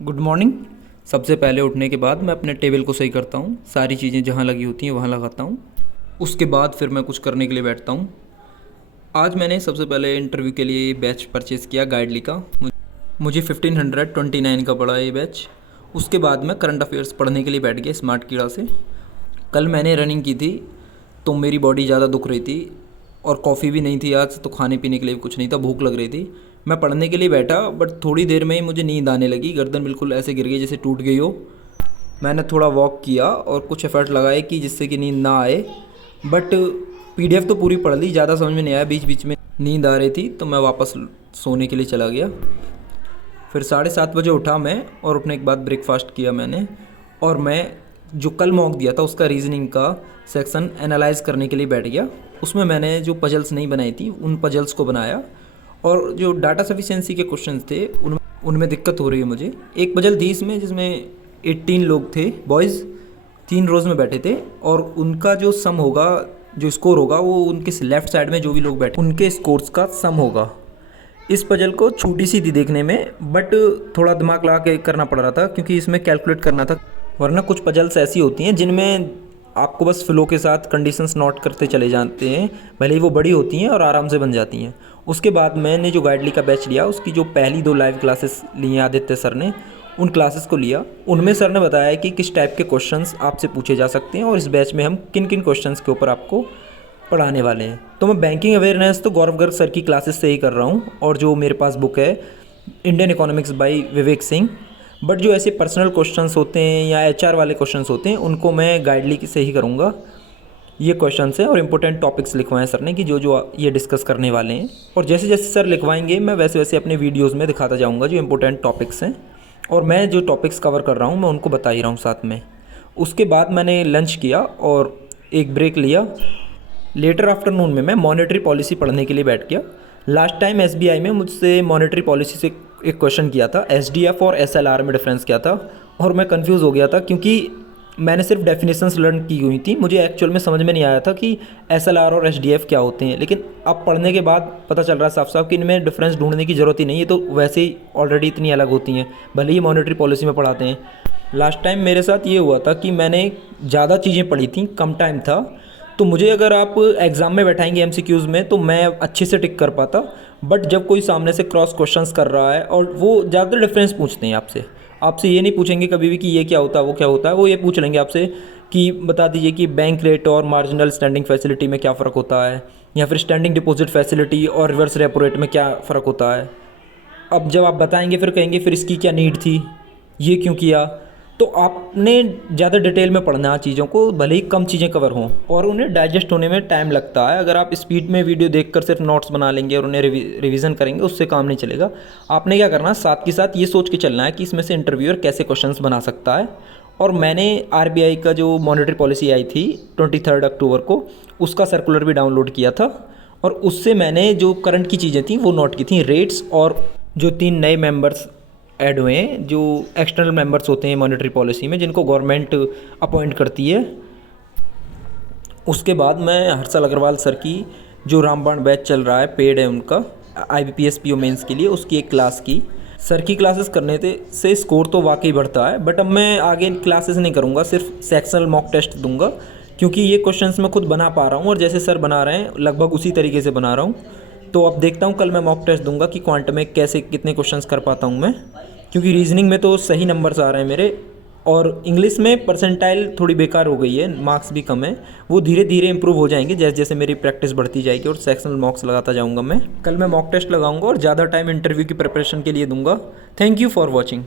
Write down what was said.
Good morning. सबसे पहले उठने के बाद मैं अपने टेबल को सही करता हूँ, सारी चीज़ें जहाँ लगी होती हैं वहाँ लगाता हूँ। उसके बाद फिर मैं कुछ करने के लिए बैठता हूँ। आज मैंने सबसे पहले इंटरव्यू के लिए ये बैच परचेज़ किया गाइडली का। मुझे 1529 का पड़ा ये बैच। उसके बाद मैं करंट अफेयर्स पढ़ने के लिए बैठ गया स्मार्ट कीड़ा से। कल मैंने रनिंग की थी तो मेरी बॉडी ज़्यादा दुख रही थी और कॉफ़ी भी नहीं थी आज, तो खाने पीने के लिए कुछ नहीं था, भूख लग रही थी। मैं पढ़ने के लिए बैठा बट थोड़ी देर में ही मुझे नींद आने लगी, गर्दन बिल्कुल ऐसे गिर गई जैसे टूट गई हो। मैंने थोड़ा वॉक किया और कुछ एफर्ट लगाए कि जिससे कि नींद ना आए, बट पीडीएफ तो पूरी पढ़ ली, ज़्यादा समझ में नहीं आया, बीच बीच में नींद आ रही थी तो मैं वापस सोने के लिए चला गया। फिर 7:30 बजे उठा मैं और उठने के बाद ब्रेकफास्ट किया मैंने, और मैं जो कल मॉक दिया था उसका रीजनिंग का सेक्शन एनालाइज करने के लिए बैठ गया। उसमें मैंने जो पजल्स नहीं बनाई थी उन पजल्स को बनाया, और जो डाटा सफिशिएंसी के क्वेश्चंस थे उनमें दिक्कत हो रही है मुझे। एक पजल थी इसमें जिसमें 18 लोग थे, बॉयज़ 3 रोज़ में बैठे थे, और उनका जो सम होगा, जो स्कोर होगा वो उनके लेफ़्ट साइड में जो भी लोग बैठे उनके स्कोर्स का सम होगा। इस पजल को छोटी सी थी देखने में, बट थोड़ा दिमाग लगा के करना पड़ रहा था क्योंकि इसमें कैलकुलेट करना था। वरना कुछ पजल्स ऐसी होती हैं जिनमें आपको बस फ्लो के साथ कंडीशंस नोट करते चले जाते हैं, भले ही वो बड़ी होती हैं और आराम से बन जाती हैं। उसके बाद मैंने जो गाइडली का बैच लिया उसकी जो पहली 2 लाइव क्लासेस ली हैं आदित्य सर ने, उन क्लासेस को लिया। उनमें सर ने बताया कि किस टाइप के क्वेश्चंस आपसे पूछे जा सकते हैं और इस बैच में हम किन किन क्वेश्चंस के ऊपर आपको पढ़ाने वाले हैं। तो मैं बैंकिंग अवेयरनेस तो गौरव गर्ग सर की क्लासेस से ही कर रहा हूँ, और जो मेरे पास बुक है Indian economics by Vivek Singh. But जो ऐसे पर्सनल क्वेश्चंस होते हैं या एचआर वाले क्वेश्चंस होते हैं उनको मैं गाइडली से ही करूँगा। ये क्वेश्चंस हैं और इम्पोर्टेंट टॉपिक्स लिखवाएं सर ने कि जो जो ये डिस्कस करने वाले हैं, और जैसे जैसे सर लिखवाएंगे मैं वैसे वैसे अपने वीडियोज़ में दिखाता जाऊँगा जो इम्पोर्टेंट टॉपिक्स हैं, और मैं जो टॉपिक्स कवर कर रहा हूँ मैं उनको बता ही रहा हूँ साथ में। उसके बाद मैंने लंच किया और एक ब्रेक लिया। लेटर आफ्टरनून में मैं मॉनेटरी पॉलिसी पढ़ने के लिए बैठ गया। लास्ट टाइम एसबीआई में मुझसे मॉनेटरी पॉलिसी से एक क्वेश्चन किया था, एसडीएफ और एसएलआर में डिफरेंस क्या था, और मैं कंफ्यूज हो गया था क्योंकि मैंने सिर्फ डेफिनेशंस लर्न की हुई थी, मुझे एक्चुअल में समझ में नहीं आया था कि एसएलआर और एसडीएफ क्या होते हैं। लेकिन अब पढ़ने के बाद पता चल रहा है साफ साफ कि इनमें डिफरेंस ढूंढने की ज़रूरत ही नहीं है, तो वैसे ही ऑलरेडी इतनी अलग होती हैं, भले ही मॉनेटरी पॉलिसी में पढ़ाते हैं। लास्ट टाइम मेरे साथ ये हुआ था कि मैंने ज़्यादा चीज़ें पढ़ी थी, कम टाइम था, तो मुझे अगर आप एग्ज़ाम में बैठाएंगे एमसीक्यूज़ में तो मैं अच्छे से टिक कर पाता। बट जब कोई सामने से क्रॉस क्वेश्चंस कर रहा है और वो ज़्यादातर डिफरेंस पूछते हैं आपसे, आपसे ये नहीं पूछेंगे कभी भी कि ये क्या होता है वो क्या होता है, वो ये पूछ लेंगे आपसे कि बता दीजिए कि बैंक रेट और मार्जिनल स्टैंडिंग फैसिलिटी में क्या फ़र्क होता है, या फिर स्टैंडिंग डिपॉजिट फैसिलिटी और रिवर्स रेपो रेट में क्या फ़र्क होता है। अब जब आप बताएंगे फिर कहेंगे फिर इसकी क्या नीड थी, ये क्यों किया। तो आपने ज़्यादा डिटेल में पढ़ना है चीज़ों को, भले ही कम चीज़ें कवर हों, और उन्हें डाइजेस्ट होने में टाइम लगता है। अगर आप स्पीड में वीडियो देखकर सिर्फ नोट्स बना लेंगे और उन्हें रिवीजन करेंगे उससे काम नहीं चलेगा। आपने क्या करना, साथ के साथ ये सोच के चलना है कि इसमें से इंटरव्यूअर कैसे क्वेश्चंस बना सकता है। और मैंने आरबीआई का जो मॉनेटरी पॉलिसी आई थी 23 अक्टूबर को, उसका सर्कुलर भी डाउनलोड किया था, और उससे मैंने जो करंट की चीज़ें थी वो नोट की थी, रेट्स, और जो 3 नए मेंबर्स ऐड हुए हैं जो एक्सटर्नल मेंबर्स होते हैं मॉनेटरी पॉलिसी में, जिनको गवर्नमेंट अपॉइंट करती है। उसके बाद मैं हर्षल अग्रवाल सर की जो रामबाण बैच चल रहा है, पेड है उनका IBPS PO मेंस के लिए, उसकी एक क्लास की। सर की क्लासेस करने से स्कोर तो वाकई बढ़ता है, बट अब मैं आगे क्लासेस नहीं करूँगा, सिर्फ सेक्शनल मॉक टेस्ट दूंगा, क्योंकि ये क्वेश्चंस मैं खुद बना पा रहा हूँ और जैसे सर बना रहे हैं लगभग उसी तरीके से बना रहा हूँ। तो अब देखता हूँ कल मैं मॉक टेस्ट दूंगा कि क्वांटम में कैसे कितने क्वेश्चंस कर पाता हूँ मैं, क्योंकि रीजनिंग में तो सही नंबर्स आ रहे हैं मेरे, और इंग्लिश में परसेंटाइल थोड़ी बेकार हो गई है, मार्क्स भी कम है, वो धीरे धीरे इंप्रूव हो जाएंगे जैसे जैसे मेरी प्रैक्टिस बढ़ती जाएगी, और सेक्शनल मॉक्स लगाता जाऊँगा मैं। कल मैं मॉक टेस्ट लगाऊंगा और ज़्यादा टाइम इंटरव्यू की प्रिपरेशन के लिए दूंगा। Thank you for watching.